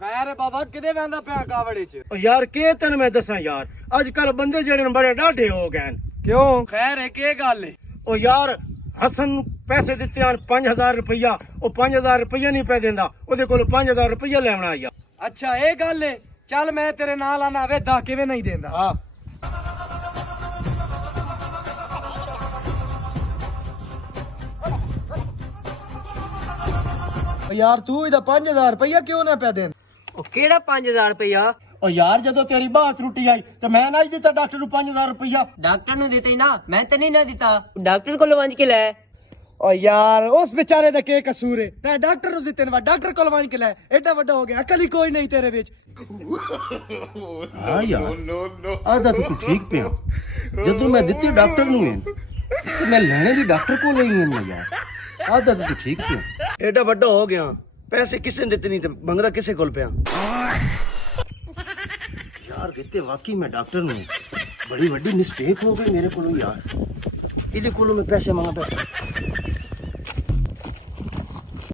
खैर है बाबा किदे वेंदा पिया कावड़े च ओ यार के तेन मैं दसा यार अजकल बंदे जेड़े न बड़े डाढ़े हो गए क्यों खैर है के गल है ओ यार हसन पैसे दिते हैं 5000 रुपया ओ 5000 रुपया नहीं पे देंदा ओदे कोल 5000 रुपया लेवना आया अच्छा ये गल है चल मैं तेरे नाल आना वे दा किवें नहीं देंदा हां यार तू इदा 5000 रुपया क्यों ना पे दें ਉਹ ਕਿਹੜਾ 5000 ਰੁਪਇਆ ओ यार जदों तेरी बात टूटी आई तो मैं ना ही दिता डॉक्टर ਨੂੰ 5000 रुपया ਡਾਕਟਰ ਨੂੰ ਦਿੱਤੇ ਨਾ ਮੈਂ ਤੇ ਨਹੀਂ ਨਾ ਦਿੱਤਾ ਡਾਕਟਰ ਕੋਲੋਂ ਵਾਂਝ ਕੇ ਲੈ ओ यार उस बेचारे दा के कसूर है मैं डॉक्टर नु दित्ते ने डॉक्टर कोल वांच के ले एडा बड़ा हो गया अकल ही कोई नहीं तेरे विच हां यार आदा तो तू ठीक पे जदों मैं दित्ती डॉक्टर ਨੂੰ तो मैं लेने भी डॉक्टर को नहीं है यार आदा तो तू ठीक पे एडा बड़ा हो गया पैसे किसे ने दित्ते नहीं ते मंगदा किसे कोल पिया यार दित्ते वाकई मैं डॉक्टर ਨੂੰ बड़ी बड़ी मिस्टेक हो गई मेरे को यार इहदे कोलों मैं पैसे मांगा